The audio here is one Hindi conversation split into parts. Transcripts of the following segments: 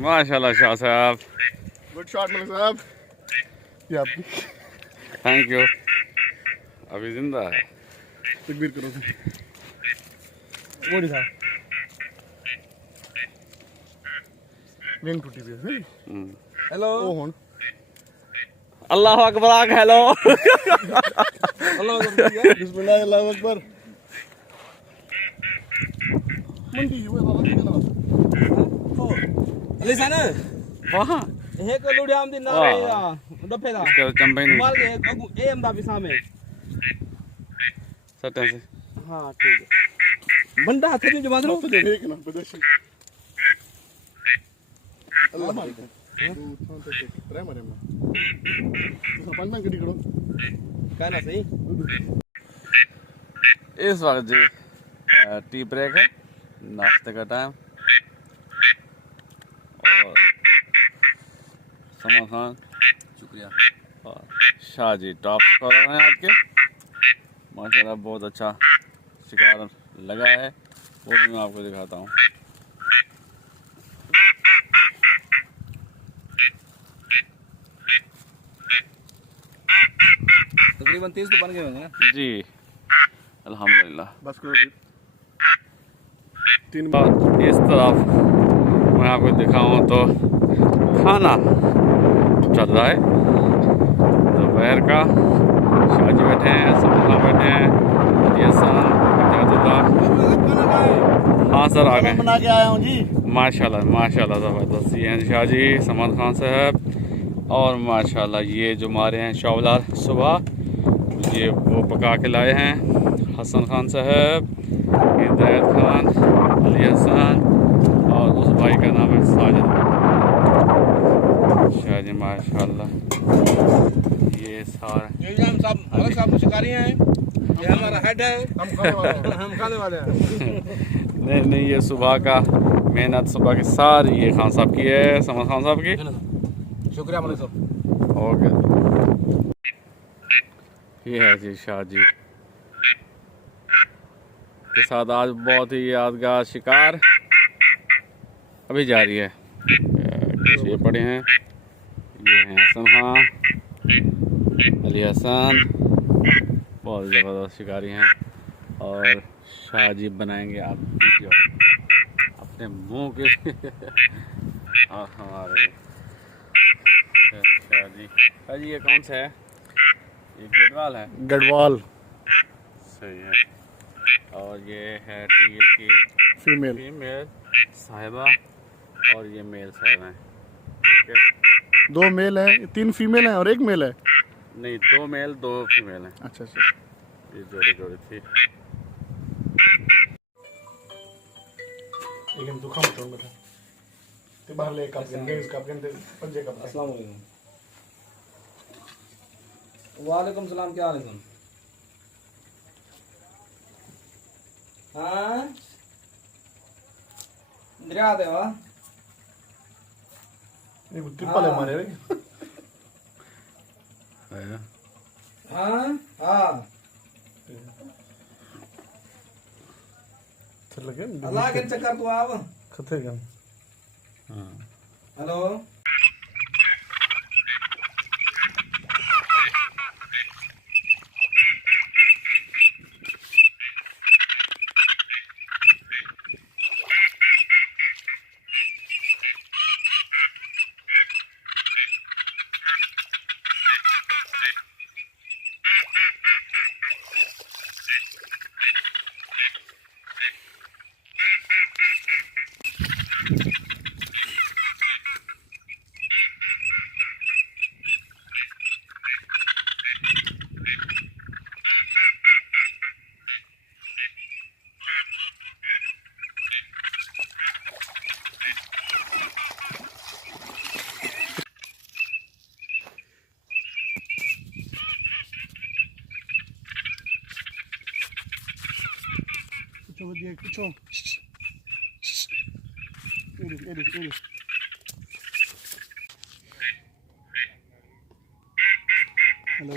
माशाल्लाह शाह साहब, गुड शॉट मलिक साहब, ये आपकी। Thank you. अभी जिंदा है। तकबीर करो वो नहीं था, रिंग टूटी हुई है। हेलो ओ हुन अल्लाह अकबर आग हेलो। बिस्मिल्लाह अल्लाहु अकबर। मंडी हुए बाबा के ना ले sana वहाँ he ko lu diam din na re ya dope da इसका चंबई नहीं mal ke agu em da bisa में सटन से। हां ठीक है बंदा हाथ में जमा दो तो देख ना बदशी अल्लाह मालिक तू थान पे ट्राई मारे मैं तो पंज में गड्डी करो कहना सही इस वक्त जी टी ब्रेक है, नाश्ते का टाइम। और समा खान शुक्रिया और शाह जी टॉप स्कोरर हैं आज के। माशाल्लाह बहुत अच्छा शिकार लगा है, वो भी मैं आपको दिखाता हूँ। तकरीबन 30 तो बन गए होंगे ना जी अल्हम्दुलिल्लाह। बस करो तीन और इस तरफ मैं आपको दिखाऊं तो खाना चल रहा है दोपहर का। शाहजी बैठे हैं, समा बैठे हैं, हाँ सर आ गए। बना के आया हूँ जी। माशाल्लाह माशाल्लाह ज़बरदस्त। ये हैं शाहजी समद खान साहब और माशाल्लाह ये जो हमारे हैं शौलार सुबह, ये वो पका के लाए हैं हसन खान साहब, हिदायत खान, अली हसन और उस भाई का नाम है साजिद शाहजी। माशाल्लाह ये सारे ये हम सब अलग साहब शिकारी हैं, ये हमारा हेड है, हम खाने वाले हैं। नहीं ये सुबह का मेहनत सुबह की सारी ये खान साहब की है, समद खान साहब की। शुक्रिया मलिक साहब। ओके ये है जी शाह जी के साथ आज बहुत ही यादगार शिकार अभी जारी है। कुछ ये पड़े हैं, ये हैं हसन खान, अली हसन, बहुत ज़बरदस्त शिकारी हैं। और शाह जी बनाएंगे आप वीडियो अपने मुंह के और हमारे शाह जी ये कौन सा है? ये गढ़वाल है। गढ़वाल सही है। और ये है टील की फीमेल साहिबा और ये मेल साहिब हैं। ठीक है, दो मेल हैं, तीन फीमेल हैं और एक मेल है। नहीं 2 मेल 2 फीमेल हैं। अच्छा अच्छा ये जोड़ी थी। लेकिन तू खा मत बेटा, ते बाहर ले कप गंदे इसका गंदे पंजे कप। अस्सलाम वालेकुम। वालेकुम सलाम, क्या हाल है? हाँ दरिया दे वा ये ट्रिपल है मारे रे। हाँ हाँ चल लगे अल्लाह के चक्कर तो आप खते गन। हाँ हेलो पिछो एडी हेलो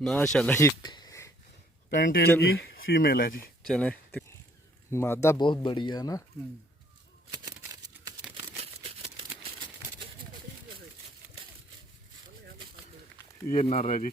माशाल्लाह जी पेंटेन की फीमेल है जी। चले मादा बहुत बढ़िया है ना। ये नर है जी।